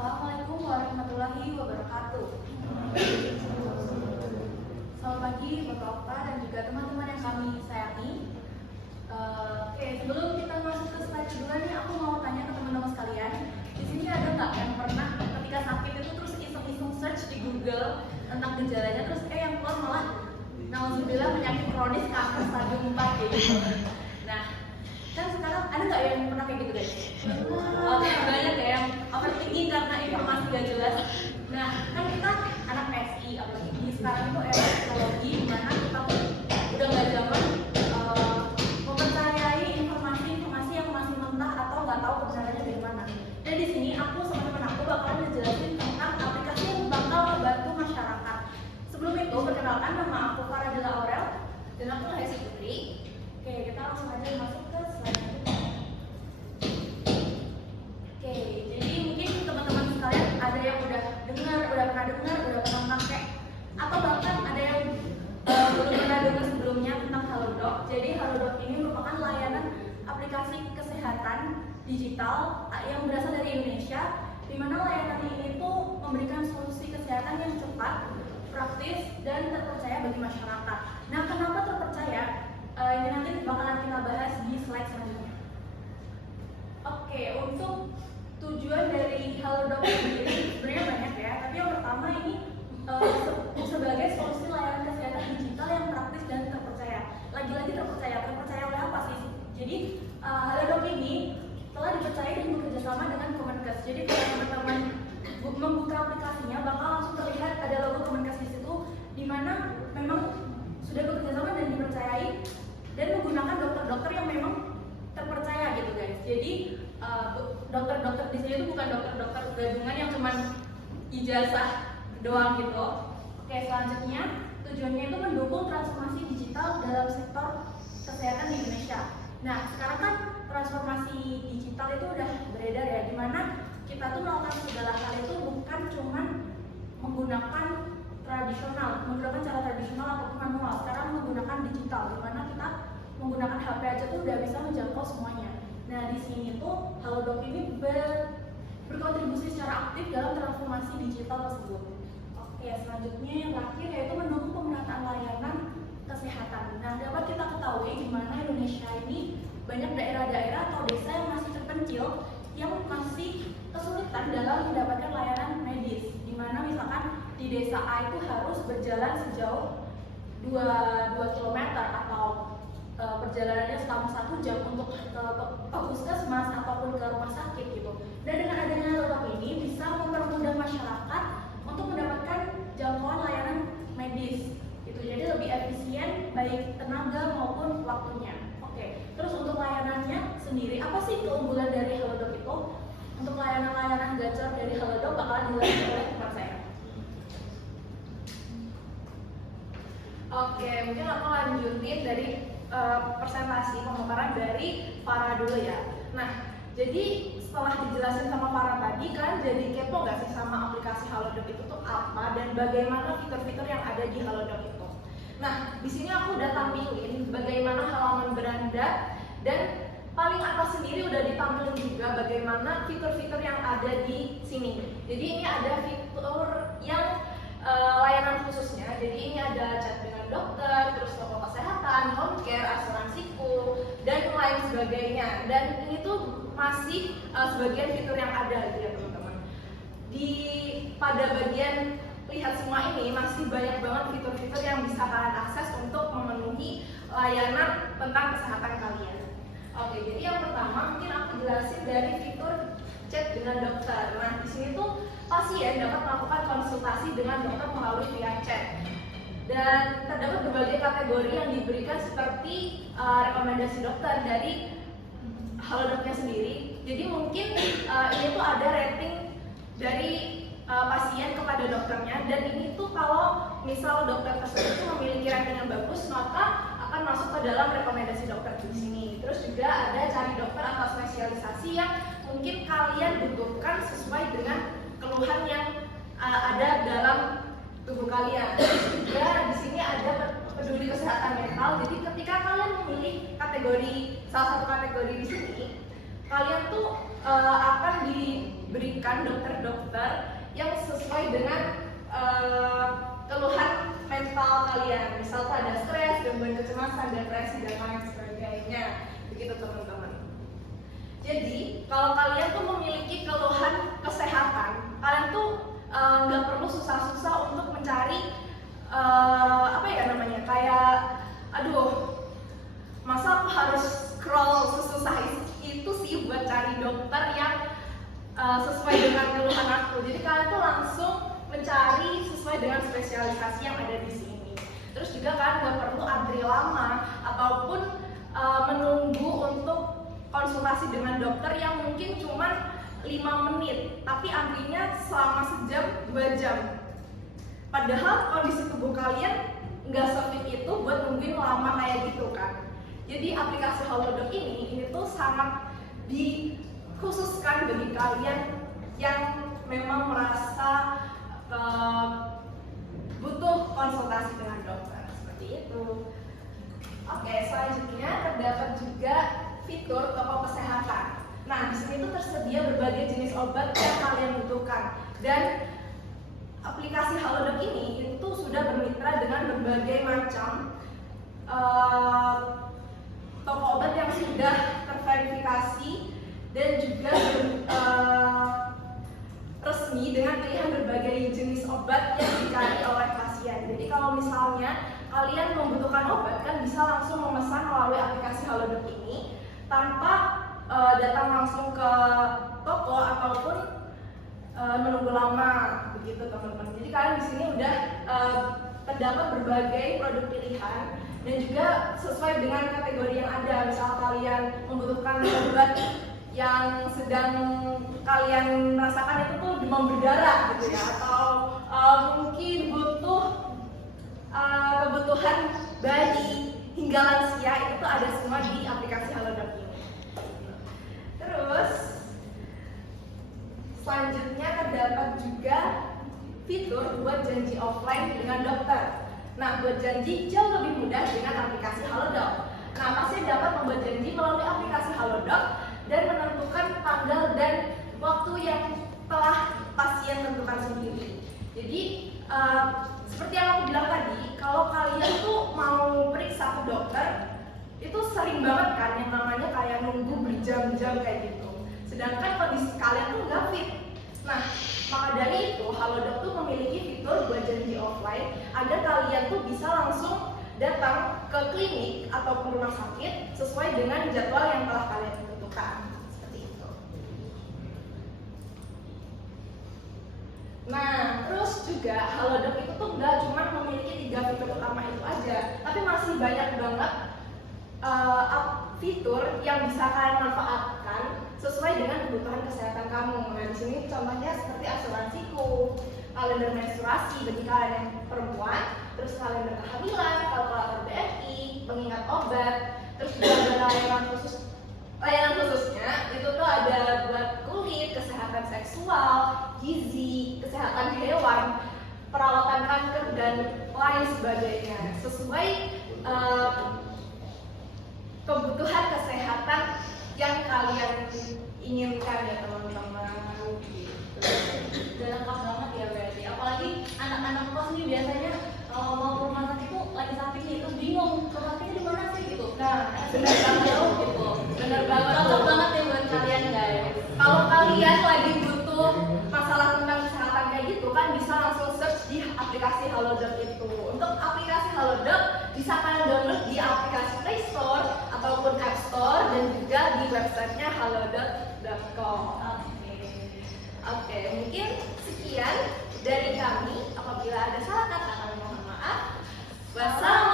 Assalamualaikum warahmatullahi wabarakatuh. Selamat pagi Bapak-Bapak dan juga teman-teman yang kami sayangi. Sebelum kita masuk ke slide kedua nih, aku mau tanya ke teman-teman sekalian. Di sini ada nggak yang pernah ketika sakit itu terus iseng-iseng search di Google tentang gejalanya, terus yang keluar malah nauzubillah penyakit kronis kanker stadium 4 gitu. Nah, kan sekarang ada nggak yang pernah kayak gitu guys? Oke, banyak ya yang overthinking karena informasi gak jelas. Nah, kan kita anak SI, apalagi sekarang itu era teknologi, di mana kita tuh udah nggak zaman mempercayai informasi yang masih mentah atau nggak tahu kebenarannya dari mana. Dan di sini aku sama teman aku bakalan ngejelasin tentang aplikasi yang bakal membantu masyarakat. Sebelum itu, perkenalkan nama aku Faradila Aurel dan aku Hesi Putri. Oke, kita langsung aja masuk ke slide selanjutnya. Oke, jadi mungkin teman-teman sekalian ada yang udah pernah dengar, udah pernah pakai, atau bahkan ada yang belum pernah dengar sebelumnya tentang Halodoc. Jadi Halodoc ini merupakan layanan aplikasi kesehatan digital yang berasal dari Indonesia, di mana layanan ini tuh memberikan solusi kesehatan yang cepat, praktis, dan terpercaya bagi masyarakat. Nah, kenapa terpercaya? Ini nanti bakalan kita bahas di slide selanjutnya. Oke, untuk tujuan dari Halodoc ini sebenarnya banyak ya, tapi yang pertama ini sebagai solusi layanan kesehatan digital yang praktis dan terpercaya. Lagi-lagi terpercaya oleh apa sih? Jadi Halodoc ini telah dipercaya dan bekerjasama dengan Kemenkes. Jadi kalau teman-teman membuka aplikasinya bakal langsung terlihat ada logo Kemenkes di situ, di mana memang sudah bekerjasama dan dipercayai dan menggunakan dokter-dokter yang memang terpercaya gitu guys. Jadi dokter-dokter di sini itu bukan dokter-dokter gabungan yang cuma ijazah doang gitu. Oke, selanjutnya tujuannya itu mendukung transformasi digital dalam sektor kesehatan di Indonesia. Nah, sekarang kan transformasi digital itu udah beredar ya, dimana kita tuh melakukan segala hal itu bukan cuma menggunakan menggunakan cara tradisional ataupun manual. Sekarang menggunakan digital, dimana kita menggunakan HP aja tuh udah bisa menjangkau semuanya. Nah, di sini tuh Halodoc ini berkontribusi secara aktif dalam transformasi digital tersebut. Oke, selanjutnya yang terakhir yaitu mendukung pemerataan layanan kesehatan. Nah, dapat kita ketahui di mana Indonesia ini banyak daerah-daerah atau desa yang masih terpencil yang masih kesulitan dalam mendapatkan layanan medis. Di mana misalkan di desa A itu harus berjalan sejauh 2 km atau perjalanannya selama 1 jam untuk ke puskesmas ataupun ke rumah sakit gitu. Dan dengan adanya Halodoc ini bisa mempermudah masyarakat untuk mendapatkan jangkauan layanan medis gitu. Jadi lebih efisien baik tenaga maupun waktunya. Oke, terus untuk layanannya sendiri, apa sih keunggulan dari Halodoc itu? Untuk layanan-layanan gacor dari Halodoc bakalan dijelaskan oleh teman saya. Oke, mungkin aku lanjutin dari presentasi pemaparan dari Farah dulu ya. Nah, jadi setelah dijelasin sama Farah tadi kan jadi kepo gak sih sama aplikasi Halodoc itu tuh apa dan bagaimana fitur-fitur yang ada di Halodoc itu. Nah, di sini aku udah tampilin bagaimana halaman beranda dan paling atas sendiri udah ditampilin juga bagaimana fitur-fitur yang ada di sini. Jadi ini ada fitur yang layanan khususnya. Jadi ini ada chat dengan dokter, terus toko kesehatan, home care, asuransiku, dan lain sebagainya. Dan ini tuh masih sebagian fitur yang ada gitu ya teman-teman. Pada bagian lihat semua ini masih banyak banget fitur-fitur yang bisa kalian akses untuk memenuhi layanan tentang kesehatan kalian. Oke, jadi yang pertama mungkin aku jelasin dari fitur chat dengan dokter. Nah, di sini tuh pasien dapat melakukan konsultasi dengan dokter melalui via chat. Dan terdapat berbagai kategori yang diberikan seperti rekomendasi dokter dari Halodocnya sendiri. Jadi mungkin ini tuh ada rating dari pasien kepada dokternya, dan ini tuh kalau misal dokter tersebut memiliki rating yang bagus, maka akan masuk ke dalam rekomendasi dokter di sini. Terus juga ada cari dokter atau spesialisasi yang mungkin kalian butuhkan sesuai dengan keluhan yang ada dalam tubuh kalian. Juga di sini ada peduli kesehatan mental. Jadi ketika kalian memilih salah satu kategori di sini, kalian tuh akan diberikan memberikan dokter-dokter yang sesuai dengan keluhan mental kalian. Misal ada stres, gangguan kecemasan, depresi, dan lain sebagainya. Begitu teman-teman. Jadi kalau kalian tuh memiliki keluhan kesehatan, kalian tuh nggak perlu susah-susah untuk mencari kayak aduh, masa aku harus scroll sesusah itu sih buat cari dokter yang sesuai dengan keluhan aku. Jadi kalian tuh langsung mencari sesuai dengan spesialisasi yang ada di sini. Terus juga kalian nggak perlu antri lama ataupun menunggu untuk konsultasi dengan dokter yang mungkin cuma 5 menit, tapi antrinya selama sejam, 2 jam. Padahal kondisi tubuh kalian nggak se-fit itu buat nungguin lama kayak gitu kan. Jadi aplikasi Halodoc ini tuh sangat dikhususkan bagi kalian yang memang merasa butuh konsultasi dengan dokter, seperti itu. Oke, selanjutnya terdapat juga fitur toko kesehatan. Nah, di sini tuh tersedia berbagai jenis obat yang kalian butuhkan, dan aplikasi Halodoc ini itu sudah bermitra dengan berbagai macam toko obat yang sudah terverifikasi dan juga resmi dengan pilihan berbagai jenis obat yang dicari oleh pasien. Jadi kalau misalnya kalian membutuhkan obat, kan bisa langsung memesan melalui aplikasi Halodoc ini tanpa datang langsung ke toko ataupun menunggu lama, begitu teman-teman. Jadi kalian di sini udah terdapat berbagai produk pilihan dan juga sesuai dengan kategori yang ada. Misal kalian membutuhkan obat yang sedang kalian rasakan itu tuh demam berdarah gitu ya, atau mungkin butuh kebutuhan bayi hingga lansia, itu tuh ada semua di aplikasi Halodoc ini. Terus selanjutnya terdapat juga fitur buat janji offline dengan dokter. Nah, buat janji jauh lebih mudah dengan aplikasi Halodoc. Nah, pasien dapat membuat janji melalui aplikasi Halodoc dan menentukan tanggal dan waktu yang telah pasien tentukan sendiri. Jadi seperti yang aku bilang tadi, kalau kalian tuh mau periksa ke dokter, itu sering banget kan yang namanya kayak nunggu berjam-jam kayak gitu. Sedangkan kondisi kalian tuh nggak fit. Nah, maka dari itu Halodoc tuh memiliki fitur buat janji offline agar kalian tuh bisa langsung datang ke klinik ataupun rumah sakit sesuai dengan jadwal yang telah kalian tentukan. Seperti itu. Nah, terus juga Halodoc itu tuh nggak cuma memiliki 3 fitur utama itu aja, tapi masih banyak banget fitur yang bisa kalian manfaatkan sesuai dengan kebutuhan kesehatan kamu. Nah, di sini contohnya seperti asuransiku, kalender menstruasi bagi kalian yang perempuan, terus kalender kehamilan, kalkulator BMI, pengingat obat, terus juga ada layanan khususnya itu tuh ada buat kulit, kesehatan seksual, gizi, kesehatan hewan, perawatan kanker dan lain sebagainya sesuai kebutuhan kesehatan yang kalian inginkan ya teman-teman. Udah lengkap banget ya berarti. Apalagi anak-anak kos nih biasanya kalau mau ke rumah sakit tuh lagi sakit nih terus bingung rumah sakitnya di mana sih gitu. Nah, benar banget gitu. Benar banget. Cocok banget ya buat kalian guys. Kalau kalian lagi butuh masalah tentang kesehatan kayak gitu kan bisa langsung search di aplikasi Halodoc itu. Untuk aplikasi Halodoc bisa kalian download di aplikasi Play Store ataupun App Store dan juga di websitenya halodoc.com. Oke, mungkin sekian dari kami. Apabila ada salah kata kami mohon maaf. Wassalamualaikum.